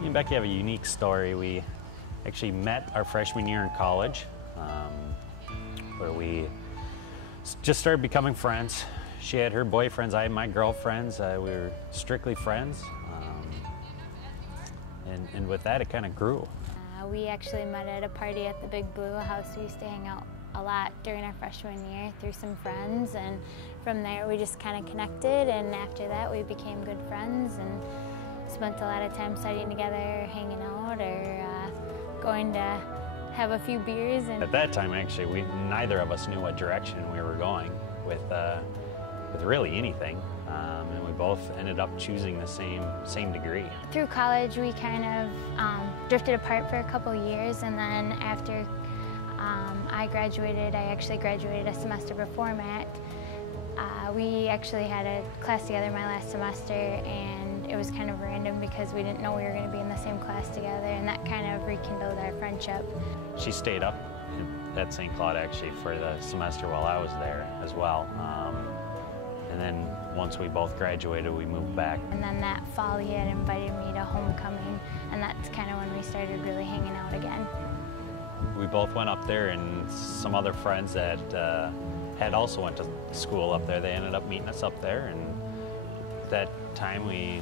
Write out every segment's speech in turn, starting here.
Me and Becky have a unique story. We actually met our freshman year in college, where we just started becoming friends. She had her boyfriends, I had my girlfriends. We were strictly friends, and with that, it kind of grew. We actually met at a party at the Big Blue, a house we used to hang out a lot during our freshman year through some friends, and from there we just kind of connected, and after that we became good friends and spent a lot of time studying together, hanging out, or going to have a few beers. And at that time, actually, neither of us knew what direction we were going with really anything, and we both ended up choosing the same degree. Through college, we kind of drifted apart for a couple years, and then after I graduated, I actually graduated a semester before Matt. We actually had a class together my last semester, and it was kind of random because we didn't know we were going to be in the same class together, and that kind of rekindled our friendship. She stayed up at St. Cloud actually for the semester while I was there as well. And then once we both graduated, we moved back. And then that fall he had invited me to homecoming, and that's kind of when we started really hanging out again. We both went up there, and some other friends that had also went to school up there, they ended up meeting us up there, and at that time we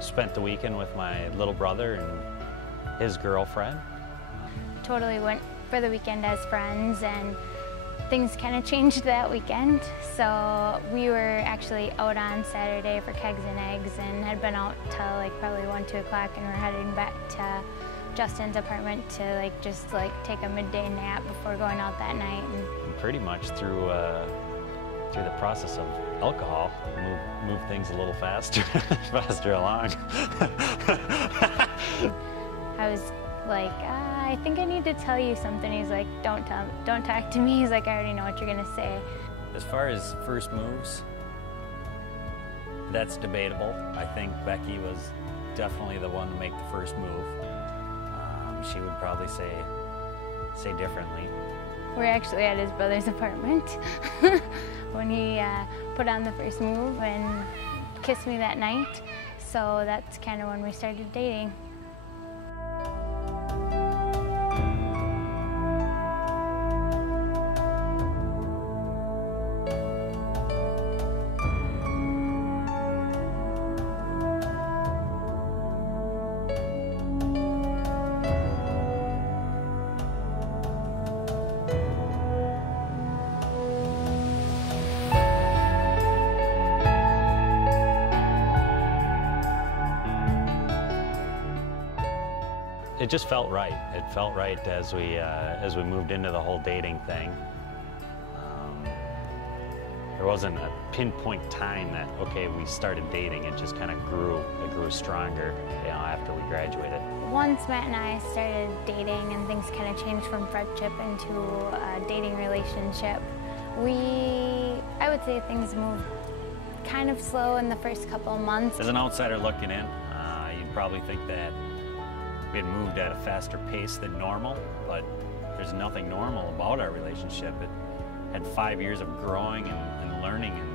spent the weekend with my little brother and his girlfriend. Totally went for the weekend as friends, and things kind of changed that weekend. So we were actually out on Saturday for kegs and eggs, and had been out till like probably 1, 2 o'clock, and we're heading back to Justin's apartment to just take a midday nap before going out that night. And pretty much through the process of alcohol, move things a little faster, faster along. I was like, I think I need to tell you something. He's like, don't talk to me. He's like, I already know what you're gonna say. As far as first moves, that's debatable. I think Becky was definitely the one to make the first move. She would probably say differently. We're actually at his brother's apartment when he put on the first move and kissed me that night. So that's kind of when we started dating. It just felt right. It felt right as we moved into the whole dating thing. There wasn't a pinpoint time that, okay, we started dating. It just kind of grew. It grew stronger, after we graduated. Once Matt and I started dating and things kind of changed from friendship into a dating relationship, I would say things moved kind of slow in the first couple of months. As an outsider looking in, you'd probably think that we had moved at a faster pace than normal, but there's nothing normal about our relationship. It had 5 years of growing and learning and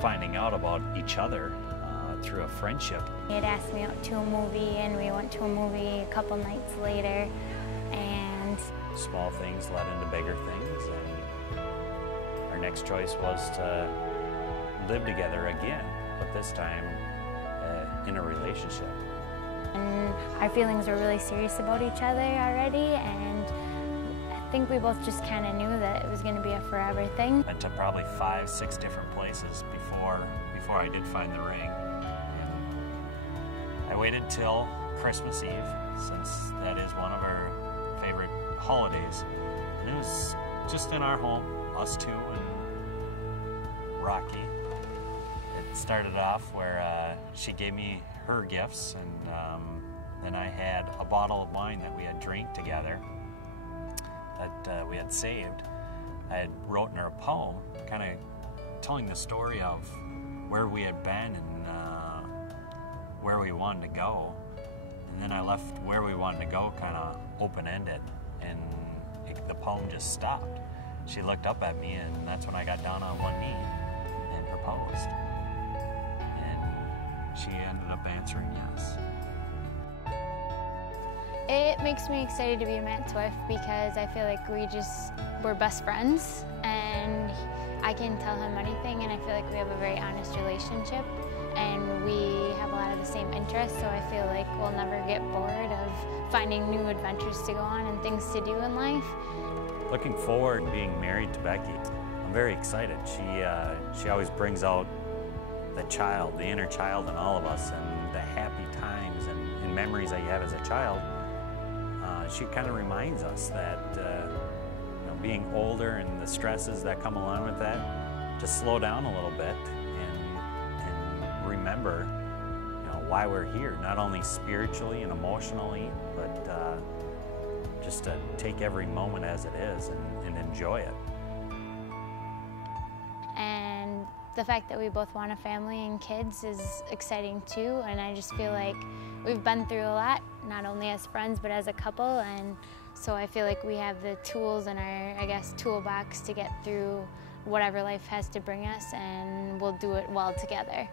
finding out about each other through a friendship. He had asked me out to a movie, and we went to a movie a couple nights later, and small things led into bigger things, and our next choice was to live together again, but this time in a relationship. And our feelings were really serious about each other already, and I think we both just kind of knew that it was going to be a forever thing. I went to probably 5, 6 different places before I did find the ring. And I waited till Christmas Eve, since that is one of our favorite holidays. And it was just in our home, us two and Rocky. It started off where she gave me her gifts, and then I had a bottle of wine that we had drank together that we had saved. I had wrote in her a poem kind of telling the story of where we had been and where we wanted to go. And then I left where we wanted to go kind of open-ended, and the poem just stopped. She looked up at me, and that's when I got down on one knee and proposed. And she ended up answering yes. It makes me excited to be Matt's wife because I feel like we're best friends, and I can tell him anything, and I feel like we have a very honest relationship, and we have a lot of the same interests, so I feel like we'll never get bored of finding new adventures to go on and things to do in life. Looking forward to being married to Becky. I'm very excited. She always brings out the child, the inner child in all of us, and the happy times and memories that you have as a child. She kind of reminds us that being older and the stresses that come along with that, just slow down a little bit and remember why we're here, not only spiritually and emotionally, but just to take every moment as it is and enjoy it. And the fact that we both want a family and kids is exciting too, and I just feel like we've been through a lot, not only as friends but as a couple, and so I feel like we have the tools in our, I guess, toolbox to get through whatever life has to bring us, and we'll do it well together.